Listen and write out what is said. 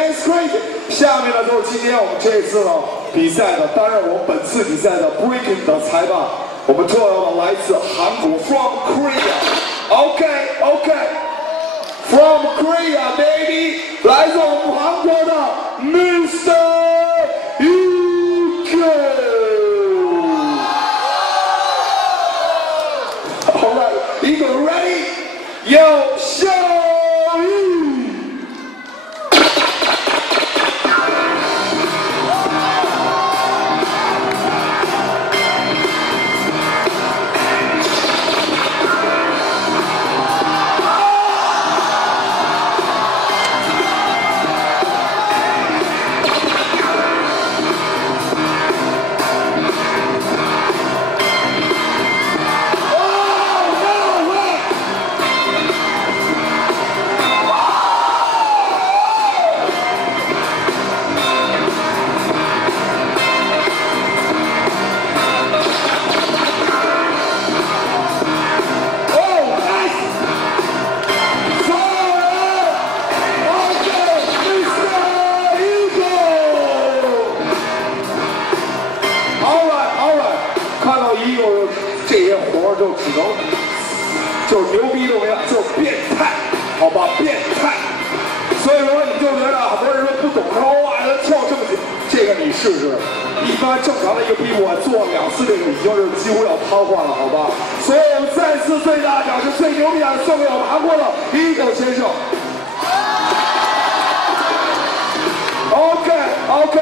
Dance Crazy。下面呢就是今天我们这一次呢比赛的，担任我们本次比赛的 Breaking 的裁判，我们特邀的来自韩国 From Korea。OK，From Korea baby， 来自我们韩国的 Mr. Eagle。Alright, Eagle ready? Yo, show you. Eagle 这些活就只能就是牛逼都没有，就是变态，好吧，变态。所以说你就觉得很多人说不懂，说哇，他跳这么久，这个你试试。一般正常的一个 B-boy 做2次这个已经是几乎要瘫痪了，好吧。所以我们再次最大的掌声，最牛逼的送给我们韩国的 Eagle 先生。OK。